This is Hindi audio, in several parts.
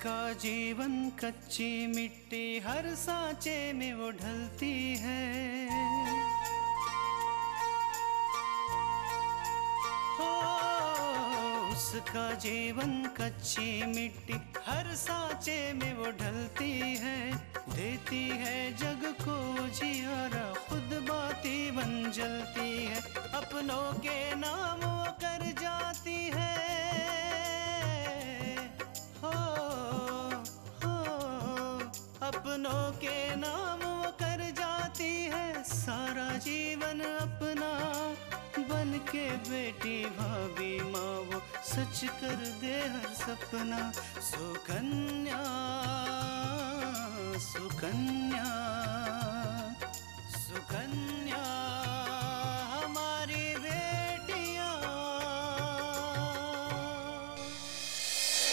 उसका जीवन कच्ची मिट्टी हर सांचे में वो ढलती है। हो उसका जीवन कच्ची मिट्टी हर सांचे में वो ढलती है। देती है जग को जियारा खुद बाती बन जलती है। अपनों के नाम वो कर जाती है। अपनों के नाम वो कर जाती है। सारा जीवन अपना बन के बेटी भाभी माँ वो सच कर दे हर सपना। सुकन्या सुकन्या सुकन्या हमारी बेटियाँ।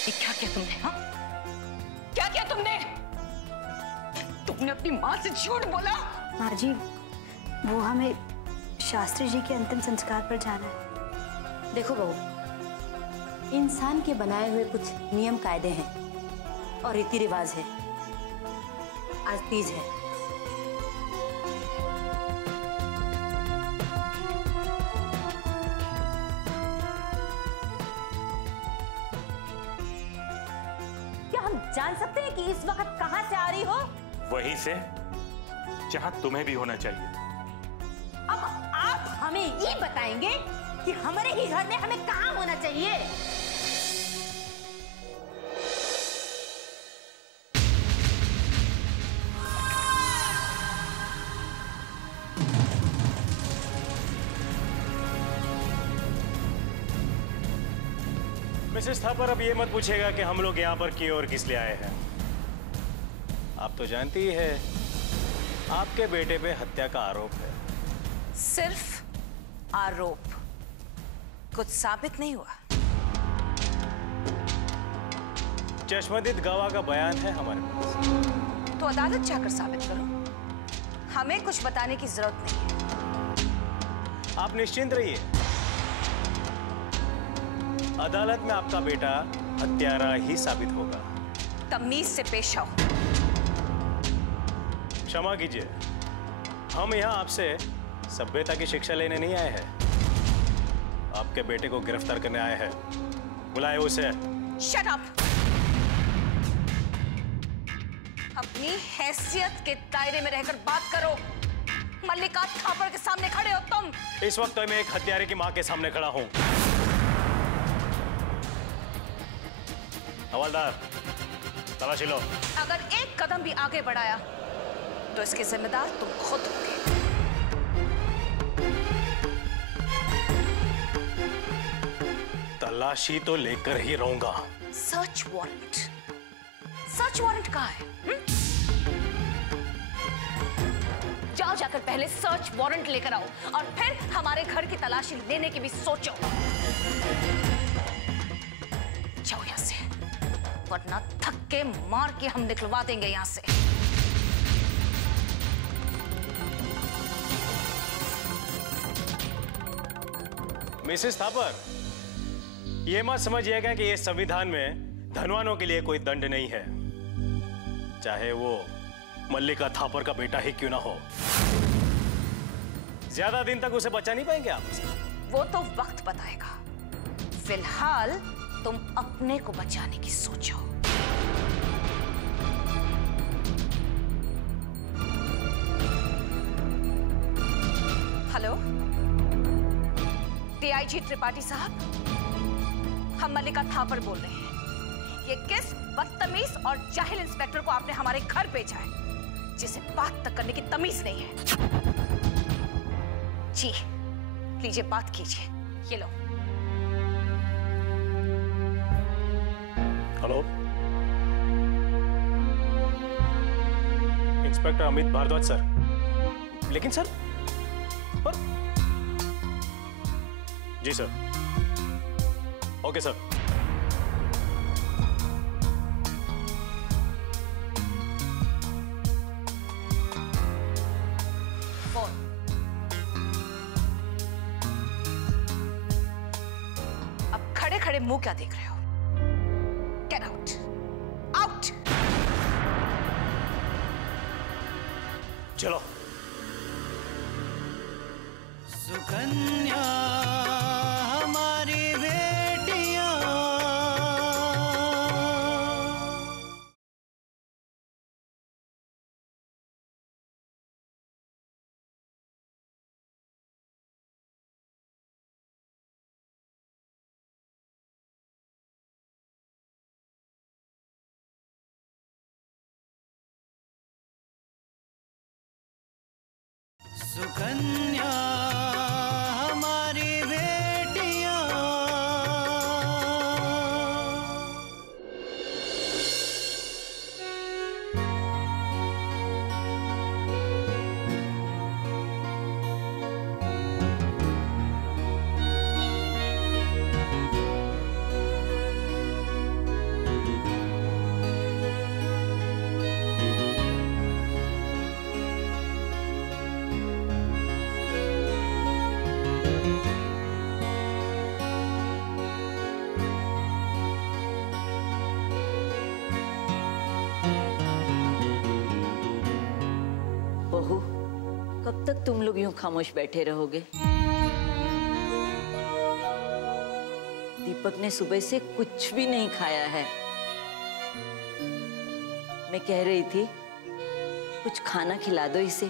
क्या किया तुमने? हाँ, क्या किया तुमने? तुमने अपनी माँ से झूठ बोला। माँ जी, वो हमें शास्त्री जी के अंतिम संस्कार पर जाना है। देखो बहू, इंसान के बनाए हुए कुछ नियम कायदे हैं और रीति रिवाज है। आज तीज है। क्या हम जान सकते हैं कि इस वक्त कहां से आ रही हो? वहीं से जहां तुम्हें भी होना चाहिए। अब आप हमें ये बताएंगे कि हमारे ही घर में हमें कहां होना चाहिए? मिसेस थापर, अब ये मत पूछेगा कि हम लोग यहाँ पर क्यों और किस लिए आए हैं। आप तो जानती ही है आपके बेटे पे हत्या का आरोप है। सिर्फ आरोप, कुछ साबित नहीं हुआ। चश्मदीद गवाह का बयान है हमारे पास। तो अदालत जाकर साबित करो। हमें कुछ बताने की जरूरत नहीं है। आप निश्चिंत रहिए, अदालत में आपका बेटा हत्यारा ही साबित होगा। तमीज से पेश आओ। क्षमा कीजिए, हम यहाँ आपसे सभ्यता की शिक्षा लेने नहीं आए हैं, आपके बेटे को गिरफ्तार करने आए हैं। बुलाए उसे। Shut up. अपनी हैसियत के दायरे में रहकर बात करो। मल्लिका थापर के सामने खड़े हो तुम। इस वक्त मैं एक हत्यारे की मां के सामने खड़ा हूं। हवलदार, तलाशी लो। अगर एक कदम भी आगे बढ़ाया तो इसके जिम्मेदार तुम खुद होगे। तलाशी तो लेकर ही रहूंगा। सर्च वारंट, सर्च वारंट कहाँ है? जाओ, जाकर पहले सर्च वारंट लेकर आओ और फिर हमारे घर की तलाशी लेने की भी सोचो। जाओ यहां से, वरना धक्के मार के हम निकलवा देंगे यहां से। मिसेस थापर, यह मत समझिएगा कि इस संविधान में धनवानों के लिए कोई दंड नहीं है, चाहे वो मल्लिका थापर का बेटा ही क्यों ना हो। ज्यादा दिन तक उसे बचा नहीं पाएंगे आप। वो तो वक्त बताएगा। फिलहाल तुम अपने को बचाने की सोचो। हेलो, डीआईजी त्रिपाठी साहब, हम मल्लिका थापर बोल रहे हैं। ये किस बदतमीज और जाहिल इंस्पेक्टर को आपने हमारे घर भेजा है, जिसे बात तक करने की तमीज नहीं है? जी लीजिए, बात कीजिए। ये लो। Hello, inspector Amit Bhardwaj sir. लेकिन सर, पर जी सर। Okay sir. फोन। अब खड़े खड़े मुंह क्या देख रहे हो? गेट आउट, चलो। सुकन्या हमारी बेटियां, सुकन्या हमारी बेटियां। बहू, कब तक तुम लोग यूं खामोश बैठे रहोगे? दीपक ने सुबह से कुछ भी नहीं खाया है। मैं कह रही थी कुछ खाना खिला दो इसे।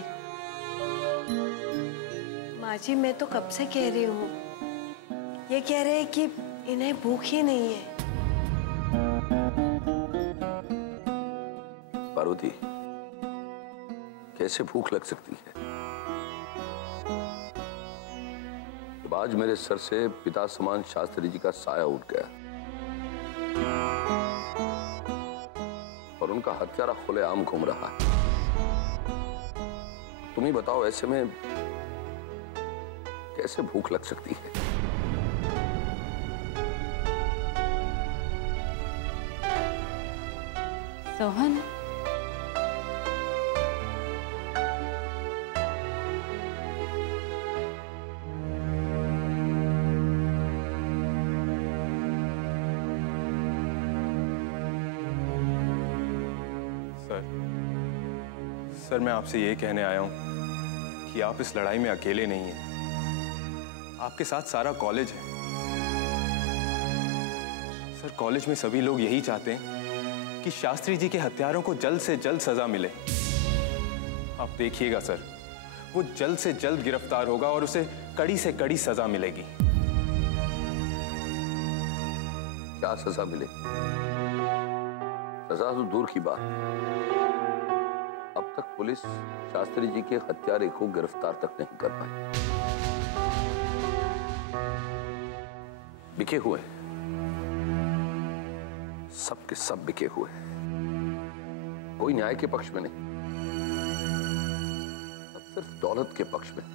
माँ जी, मैं तो कब से कह रही हूँ, ये कह रहे हैं कि इन्हें भूख ही नहीं है। पार्वती, कैसे भूख लग सकती है? जब आज मेरे सर से पिता समान शास्त्री जी का साया उठ गया और उनका हत्यारा खुलेआम घूम रहा है, तुम ही बताओ ऐसे में कैसे भूख लग सकती है? सोहन, सर मैं आपसे ये कहने आया हूं कि आप इस लड़ाई में अकेले नहीं हैं। आपके साथ सारा कॉलेज है। सर कॉलेज में सभी लोग यही चाहते हैं कि शास्त्री जी के हत्यारों को जल्द से जल्द सजा मिले। आप देखिएगा सर, वो जल्द से जल्द गिरफ्तार होगा और उसे कड़ी से कड़ी सजा मिलेगी। क्या सजा मिले? सजा तो दूर की बात, अब तक पुलिस शास्त्री जी के हत्यारे को गिरफ्तार तक नहीं कर पाई। बिके हुए, सब के सब बिके हुए, कोई न्याय के पक्ष में नहीं, सब सिर्फ दौलत के पक्ष में।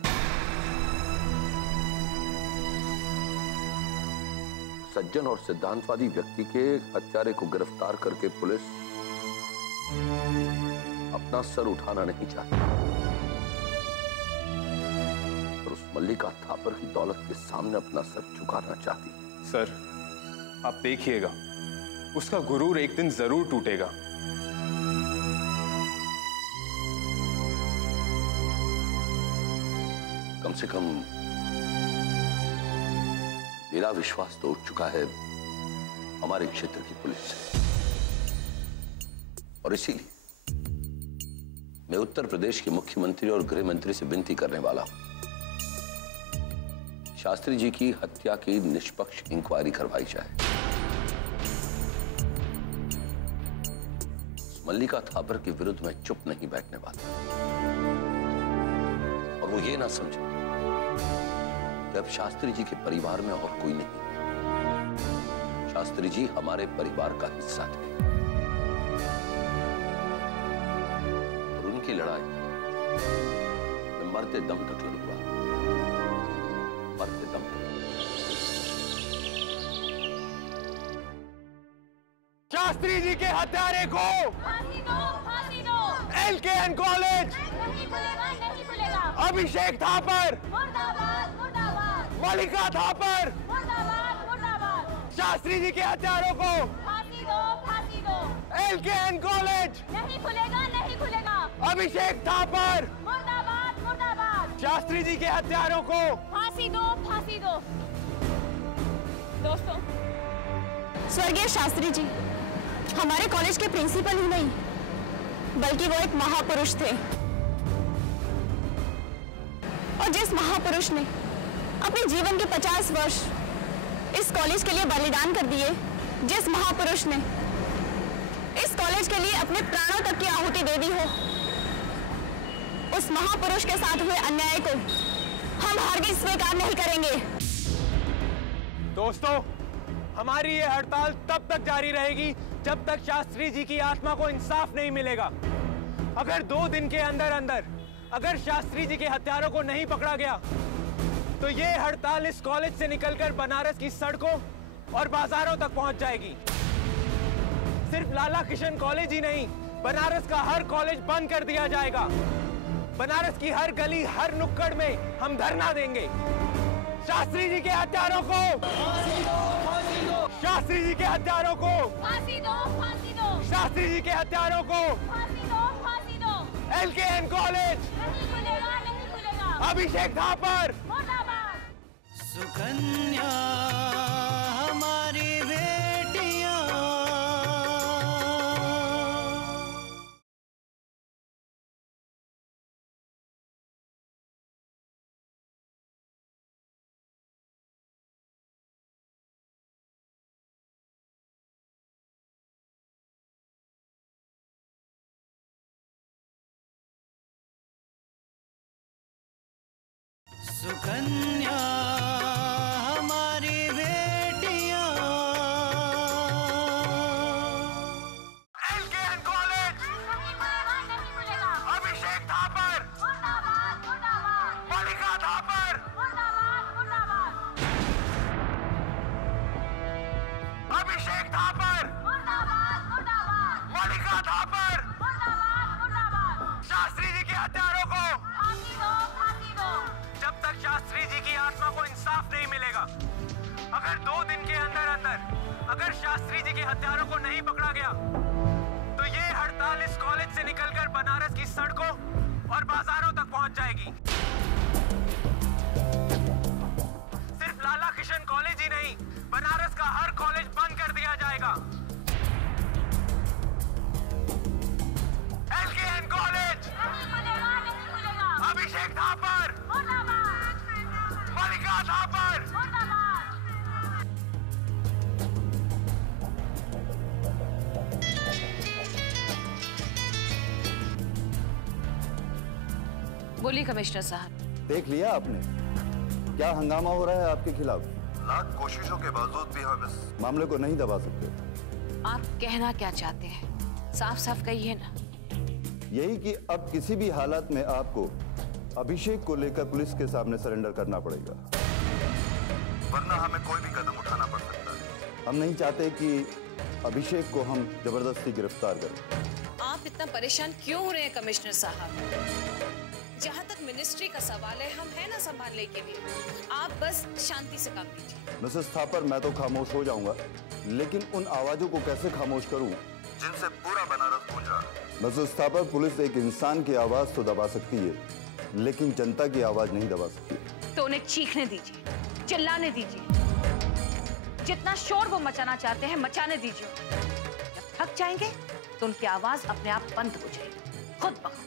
सज्जन और सिद्धांतवादी व्यक्ति के हत्यारे को गिरफ्तार करके पुलिस अपना सर उठाना नहीं चाहती और उस मल्लिका थापर की दौलत के सामने अपना सर झुकाना चाहती। सर आप देखिएगा, उसका गुरूर एक दिन जरूर टूटेगा। कम से कम मेरा विश्वास तो उठ चुका है हमारे क्षेत्र की पुलिस से, और इसीलिए मैं उत्तर प्रदेश के मुख्यमंत्री और गृह मंत्री से विनती करने वाला हूं, शास्त्री जी की हत्या की निष्पक्ष इंक्वायरी करवाई जाए। मल्लिका थापर के विरुद्ध मैं चुप नहीं बैठने वाला, और वो ये ना समझे कि अब शास्त्री जी के परिवार में और कोई नहीं। शास्त्री जी हमारे परिवार का हिस्सा थे और उनकी लड़ाई मैं मरते दम तक लड़ूंगा, मरते दम तक। शास्त्री जी के हत्यारे को फांसी दो, फांसी दो। LKN कॉलेज नहीं खुलेगा, नहीं खुलेगा। अभिषेक थापर, मुर्दाबाद, मुर्दाबाद, मल्लिका थापर, मुर्दाबाद, मुर्दाबाद। शास्त्री जी के हत्यारों को फांसी दो, फांसी दो। LKN कॉलेज नहीं खुलेगा, नहीं खुलेगा। अभिषेक थापर, मुर्दाबाद मुर्दाबाद। शास्त्री जी के हत्यारों को फांसी दो, फांसी दो। दोस्तों, स्वर्गीय शास्त्री जी हमारे कॉलेज के प्रिंसिपल ही नहीं बल्कि वो एक महापुरुष थे, और जिस महापुरुष ने अपने जीवन के 50 वर्ष इस कॉलेज के लिए बलिदान कर दिए, जिस महापुरुष ने इस कॉलेज के लिए अपने प्राणों तक की आहुति दे दी हो, उस महापुरुष के साथ हुए अन्याय को हम हरगिज स्वीकार नहीं करेंगे। दोस्तों, हमारी ये हड़ताल तब तक जारी रहेगी जब तक शास्त्री जी की आत्मा को इंसाफ नहीं मिलेगा। अगर 2 दिन के अंदर अंदर अगर शास्त्री जी के हत्यारों को नहीं पकड़ा गया तो ये हड़ताल इस कॉलेज से निकलकर बनारस की सड़कों और बाजारों तक पहुंच जाएगी। सिर्फ लाला किशन कॉलेज ही नहीं, बनारस का हर कॉलेज बंद कर दिया जाएगा। बनारस की हर गली, हर नुक्कड़ में हम धरना देंगे। शास्त्री जी के हत्यारों को फांसी दो, फांसी दो। शास्त्री जी के हत्यारों को फांसी दो, फांसी दो। शास्त्री जी के हत्यारों को फांसी दो, फांसी दो। LKN कॉलेज नहीं खुलेगा, नहीं खुलेगा। अभिषेक थापर मुर्दाबाद। सुकन्या हमारी बेटियां, सुकन्या हमारी बेटियां। LKN कॉलेज नहीं खुलेगा, नहीं खुलेगा। अभिषेक थापर मुर्दाबाद मुर्दाबाद। मलिका थापर मुर्दाबाद मुर्दाबाद। अभिषेक थापर मुर्दाबाद मुर्दाबाद। मलिका थापर मुर्दाबाद मुर्दाबाद। शास्त्री जी के हत्यारों को फांसी दो, फांसी दो। जब तक शास्त्री जी की आत्मा को इंसाफ नहीं मिलेगा, अगर 2 दिन के अंदर अंदर अगर शास्त्री जी के हत्यारों को नहीं पकड़ा गया तो ये हड़ताल इस कॉलेज से निकलकर बनारस की सड़कों और बाजारों तक पहुंच जाएगी। सिर्फ लाला किशन कॉलेज ही नहीं, बनारस का हर कॉलेज बंद कर दिया जाएगा। LKN कॉलेज नहीं खुलेगा, नहीं खुलेगा। अभिषेक थापर मुर्दाबाद मलिका थापर मुर्दाबाद। बोलिए कमिश्नर साहब। देख लिया आपने क्या हंगामा हो रहा है आपके खिलाफ? लाख कोशिशों के बावजूद भी हम इस मामले को नहीं दबा सकते। आप कहना क्या चाहते हैं? साफ साफ कहिए ना। यही कि अब किसी भी हालत में आपको अभिषेक को लेकर पुलिस के सामने सरेंडर करना पड़ेगा, वरना हमें कोई भी कदम उठाना पड़ सकता है। हम नहीं चाहते कि अभिषेक को हम जबरदस्ती गिरफ्तार करें। आप इतना परेशान क्यों हो रहे हैं कमिश्नर साहब? जहाँ तक मिनिस्ट्री का सवाल है, हम हैं ना संभालने के लिए। आप बस शांति से काम कीजिए। मिसेस थापर, मैं तो खामोश हो जाऊंगा, लेकिन उन आवाजों को कैसे खामोश करूं जिनसे पूरा बनारस गूंज रहा है? मिसेस थापर, पुलिस एक इंसान की आवाज तो दबा सकती है, लेकिन जनता की आवाज नहीं दबा सकती। तो उन्हें चीखने दीजिए, चिल्लाने दीजिए, जितना शोर वो मचाना चाहते हैं मचाने दीजिए। जब थक जाएंगे तो उनकी आवाज अपने आप बंद हो जाएगी, खुद ब खुद।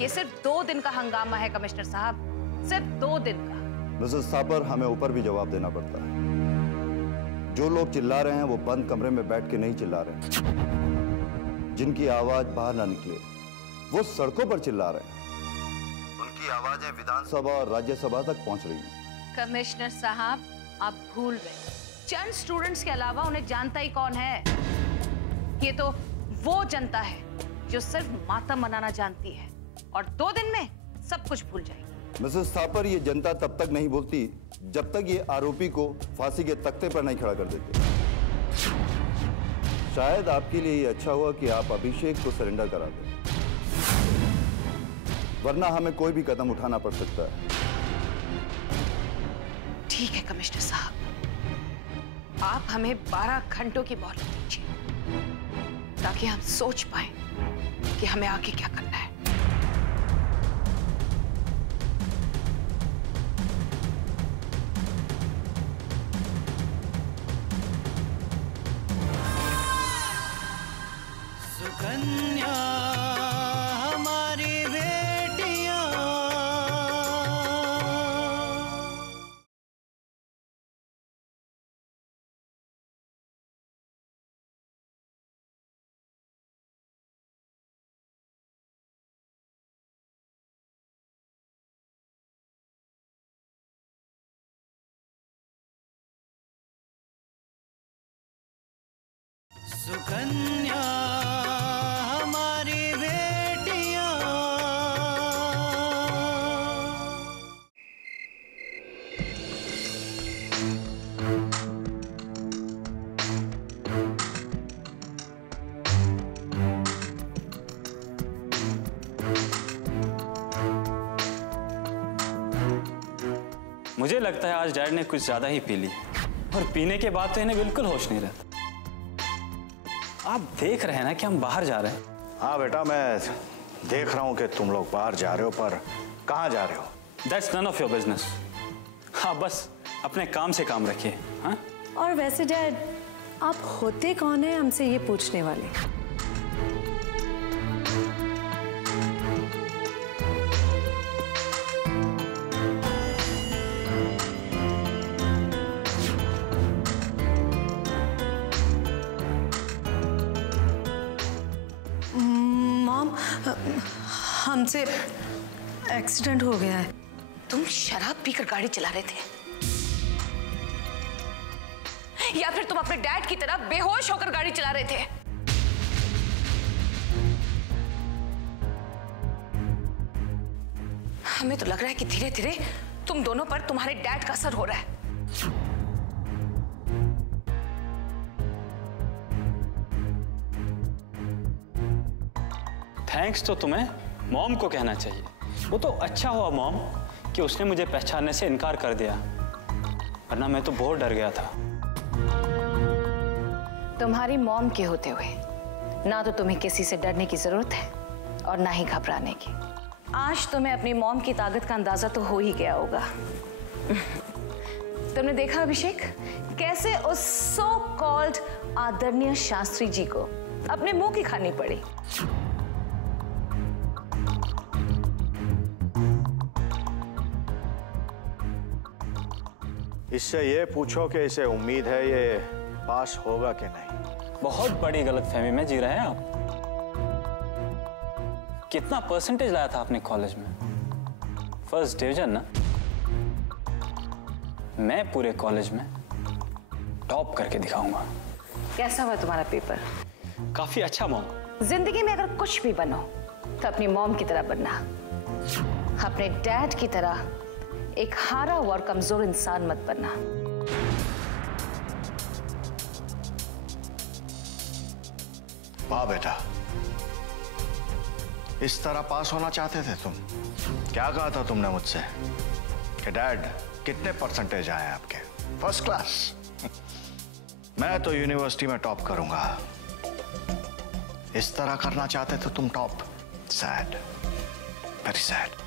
ये सिर्फ 2 दिन का हंगामा है कमिश्नर साहब, सिर्फ 2 दिन का। मिसेस थापर, हमें ऊपर भी जवाब देना पड़ता है। जो लोग चिल्ला रहे हैं वो बंद कमरे में बैठ के नहीं चिल्ला रहे। जिनकी आवाज बाहर ना निकले वो सड़कों पर चिल्ला रहे हैं। उनकी आवाजें विधानसभा और राज्यसभा तक पहुंच रही हैं। कमिश्नर साहब, आप भूल गए, चंद स्टूडेंट्स के अलावा उन्हें जानता ही कौन है। ये तो वो जनता है जो सिर्फ मातम मनाना जानती है और 2 दिन में सब कुछ भूल जाएगी। मिसेस थापर, ये जनता तब तक नहीं बोलती जब तक ये आरोपी को फांसी के तख्ते पर नहीं खड़ा कर देते। शायद आपके लिए ये अच्छा हुआ कि आप अभिषेक को सरेंडर करा दें, वरना हमें कोई भी कदम उठाना पड़ सकता है। ठीक है कमिश्नर साहब, आप हमें 12 घंटों की मोहलत दीजिए ताकि हम सोच पाए कि हमें आगे क्या करना है। सुकन्या हमारी बेटियां, सुकन्या हमारी बेटियां। मुझे लगता है आज डैड ने कुछ ज्यादा ही पी ली और पीने के बाद तो इन्हें बिल्कुल होश नहीं रहता। आप देख रहे हैं ना कि हम बाहर जा रहे हैं। हाँ बेटा, मैं देख रहा हूँ कि तुम लोग बाहर जा रहे हो, पर कहाँ जा रहे हो? That's none of your business। हाँ, बस अपने काम से काम रखिए। हाँ? और वैसे डैड, आप होते कौन है हमसे ये पूछने वाले? मॉम, हमसे एक्सीडेंट हो गया है। तुम शराब पीकर गाड़ी चला रहे थे या फिर तुम अपने डैड की तरह बेहोश होकर गाड़ी चला रहे थे? हमें तो लग रहा है कि धीरे धीरे तुम दोनों पर तुम्हारे डैड का असर हो रहा है। थैंक्स तो तुम्हें मॉम को कहना चाहिए। वो तो अच्छा हुआ मॉम कि उसने मुझे पहचानने से इनकार कर दिया, वरना मैं तो बहुत डर गया था। तुम्हारी मॉम के होते हुए ना तो तुम्हें किसी से डरने की जरूरत है और ना ही घबराने की। आज तुम्हें अपनी मॉम की ताकत का अंदाजा तो हो ही गया होगा। तुमने देखा अभिषेक, कैसे उस सो कॉल्ड आदरणीय शास्त्री जी को अपने मुंह की खानी पड़ी। इससे ये पूछो कि इसे उम्मीद है ये पास होगा कि नहीं। बहुत बड़ी गलतफहमी में जी रहे हैं आप। कितना परसेंटेज लाया था आपने कॉलेज में? फर्स्ट डिवीजन ना? मैं पूरे कॉलेज में टॉप करके दिखाऊंगा। कैसा हुआ तुम्हारा पेपर? काफी अच्छा मॉम। जिंदगी में अगर कुछ भी बनो तो अपनी मॉम की तरह बनना। अपने डैड की तरह एक हारा हुआ और कमजोर इंसान मत बनना। वाह बेटा, इस तरह पास होना चाहते थे तुम? क्या कहा था तुमने मुझसे कि डैड कितने परसेंटेज आए आपके? First class. मैं तो यूनिवर्सिटी में टॉप करूंगा। इस तरह करना चाहते थे तुम टॉप। Sad, very sad.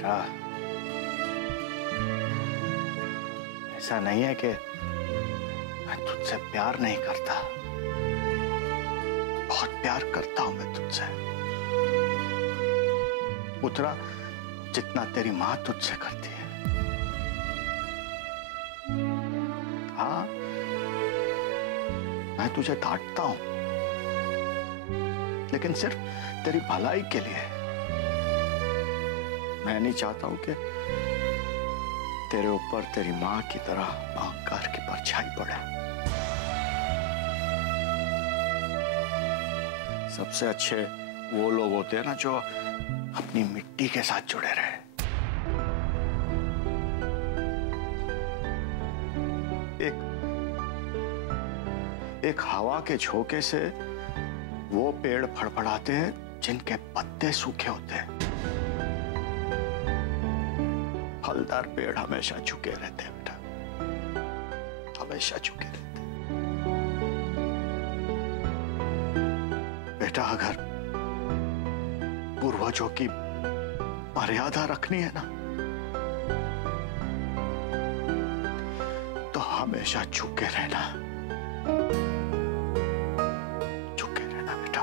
बेटा, ऐसा नहीं है कि मैं तुझसे प्यार नहीं करता, बहुत प्यार करता हूं मैं तुझसे, उतना जितना तेरी मां तुझसे करती है। हाँ, मैं तुझे डांटता हूं, लेकिन सिर्फ तेरी भलाई के लिए। मैं नहीं चाहता हूं कि तेरे ऊपर तेरी मां की तरह अहंकार की परछाई पड़े। सबसे अच्छे वो लोग होते हैं ना जो अपनी मिट्टी के साथ जुड़े रहे। एक हवा के झोंके से वो पेड़ फड़फड़ाते हैं जिनके पत्ते सूखे होते हैं। फलदार पेड़ हमेशा झुके रहते हैं बेटा, हमेशा झुके रहते हैं। बेटा, अगर पूर्वजों की मर्यादा रखनी है ना, तो हमेशा झुके रहना, झुके रहना बेटा।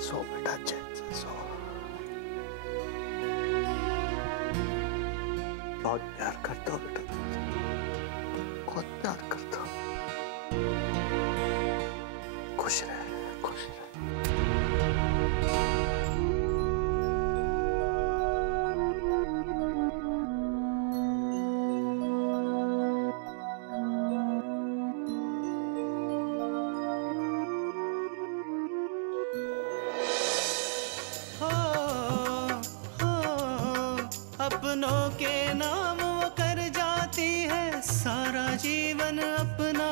सो बेटा, चैन से सो। बहुत प्यार करता हूँ बेटा, बहुत प्यार करता हूँ। खुश रहे, खुश रहे। अपनों के नाम वो कर जाती है सारा जीवन अपना,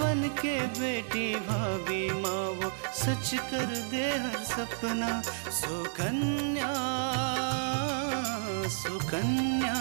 बन के बेटी भाभी माँ वो सच कर दे हर सपना। सुकन्या सुकन्या